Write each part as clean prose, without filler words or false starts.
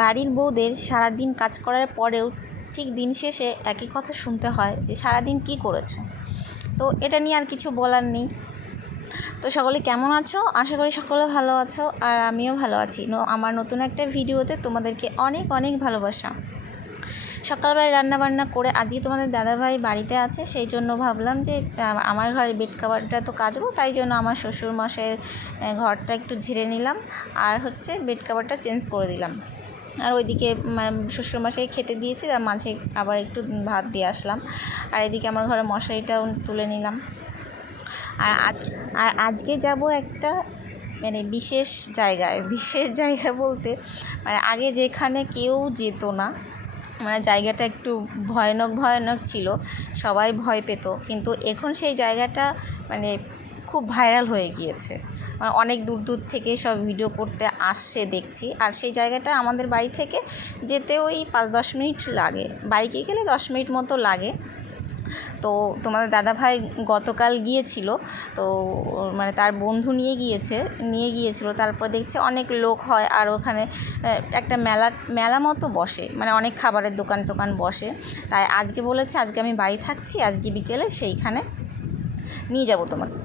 বাড়ির বউদের সারাদিন কাজ করার পরেও ঠিক দিন শেষে একই কথা শুনতে হয় যে সারাদিন কি করেছো। তো এটা নিয়ে আর কিছু বলার নেই। তো সকলে কেমন আছো? আশা করি সকলে ভালো আছো, আর আমিও ভালো আছি। আমার নতুন একটা ভিডিওতে তোমাদেরকে অনেক অনেক ভালোবাসা। সকালবেলায় রান্নাবান্না করে আজকে তোমাদের দাদাভাই বাড়িতে আছে, সেই জন্য ভাবলাম যে আমার ঘরের বেড কাভারটা তো কাচবো, তাই জন্য আমার শ্বশুরমশাইয়ের ঘরটা একটু ঝেড়ে নিলাম আর বেড কাভারটা চেঞ্জ করে দিলাম। আর ওইদিকে শ্বশুরমশাই খেতে দিয়েছি, তার মাঝে আবার একটু ভাত দিয়ে আসলাম। আর এদিকে আমার ঘরে মশারিটাও তুলে নিলাম। আর আজকে যাব একটা বিশেষ জায়গায় বলতে আগে যেখানে কেউ যেত না, জায়গাটা একটু ভয়ানক ছিল, সবাই ভয় পেত, কিন্তু এখন সেই জায়গাটা খুব ভাইরাল হয়ে গিয়েছে। অনেক দূর থেকে সব ভিডিও করতে আসছে দেখছি। আর সেই জায়গাটা আমাদের বাড়ি থেকে যেতে ওই 5-10 মিনিট লাগে, বাইকে গেলে 10 মিনিট মতো লাগে। তো তোমাদের দাদাভাই গতকাল গিয়েছিল, তো তার বন্ধু নিয়ে গিয়েছিল। তারপর দেখছে অনেক লোক হয়, আর ওখানে একটা মেলা মতো বসে, অনেক খাবারের দোকান বসে। তাই আজকে বলেছে আজকে আমি বাড়ি থাকছি, আজকে বিকেলে সেইখানে নিয়ে যাব তোমাকে।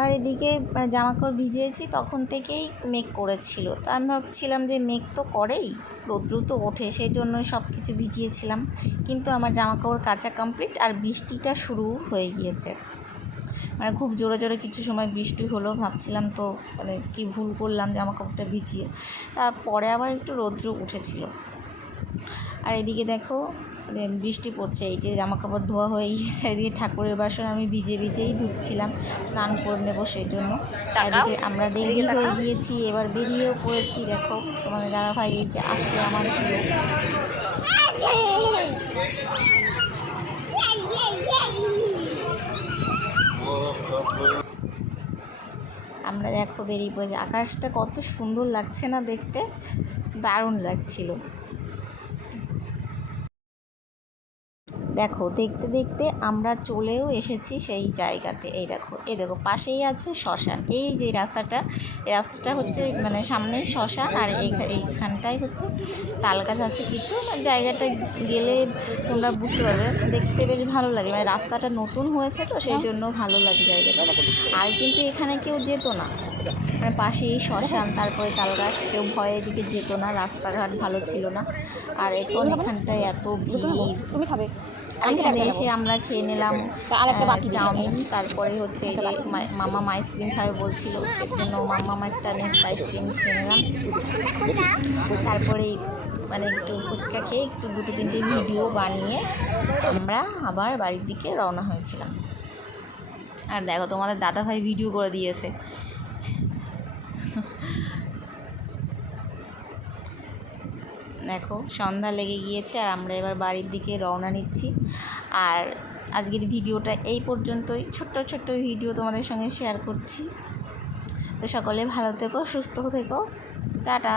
আর এদিকে জামাকাপড় ভিজিয়েছি, তখন থেকেই মেঘ করেছিল। তো আমি ভাবছিলাম যে মেঘ তো করেই, রৌদ্র তো ওঠে, সেই জন্যই সব কিছু ভিজিয়েছিলাম। কিন্তু আমার জামাকাপড় কাচা কমপ্লিট, আর বৃষ্টিটা শুরু হয়ে গিয়েছে। খুব জোরে জোরে কিছু সময় বৃষ্টি হলো, ভাবছিলাম তো কি ভুল করলাম জামাকাপড়টা ভিজিয়ে। তারপরে আবার একটু রৌদ্র উঠেছিল। আর এদিকে দেখো বৃষ্টি পড়ছে, এই যে জামাকাপড় ধোয়া হয়ে গিয়েছে। এদিকে ঠাকুরের বাসন আমি ভিজেই ধুচ্ছিলাম, স্নান করে নেবো সেই জন্য। এদিকে আমরা দেরি হয়ে গিয়েছি, এবার বেরিয়েও পড়েছি। দেখো তোমাদের দাদাভাই এই যে আসে আমার হিরো। আমরা দেখো বেরিয়ে পড়েছি। আকাশটা কত সুন্দর লাগছে না দেখতে, দারুণ লাগছিল। দেখো দেখতে দেখতে আমরা চলেও এসেছি সেই জায়গাতে। এই দেখো পাশেই আছে শ্মশান। এই যে রাস্তাটা, এই রাস্তাটা সামনেই শ্মশান, আর এইখানটায় তাল গাছ আছে কিছু। জায়গাটা গেলে তোমরা বুঝতে পারবে, দেখতে বেশ ভালো লাগে। রাস্তাটা নতুন হয়েছে তো সেই জন্য ভালো লাগে জায়গাটা। আর কিন্তু এখানে কেউ যেত না, পাশেই শ্মশান, তারপরে তাল গাছ, কেউ ভয়ে দিকে যেত না, রাস্তাঘাট ভালো ছিল না। আর এখন এখানটায় এত ভিড়। তুমি খাবে? এখানে এসে আমরা খেয়ে নিলাম চাউমিন। তারপরে এই যে মামা আইসক্রিম খাবে বলছিল, এর জন্য মামা একটা আইসক্রিম খেয়ে নিলাম। তারপরে একটু ফুচকা খেয়ে একটু 2-3টে ভিডিও বানিয়ে আমরা আবার বাড়ির দিকে রওনা হয়েছিলাম। আর দেখো তোমাদের দাদাভাই ভিডিও করে দিয়েছে। দেখো সন্ধ্যা লেগে গিয়েছে, আর আমরা এবার বাড়ির দিকে রওনা নিচ্ছি। আর আজকের ভিডিওটা এই পর্যন্তই, ছোট্ট ভিডিও তোমাদের সঙ্গে শেয়ার করছি। তো সকলে ভালো থেকো, সুস্থ থেকো, টাটা।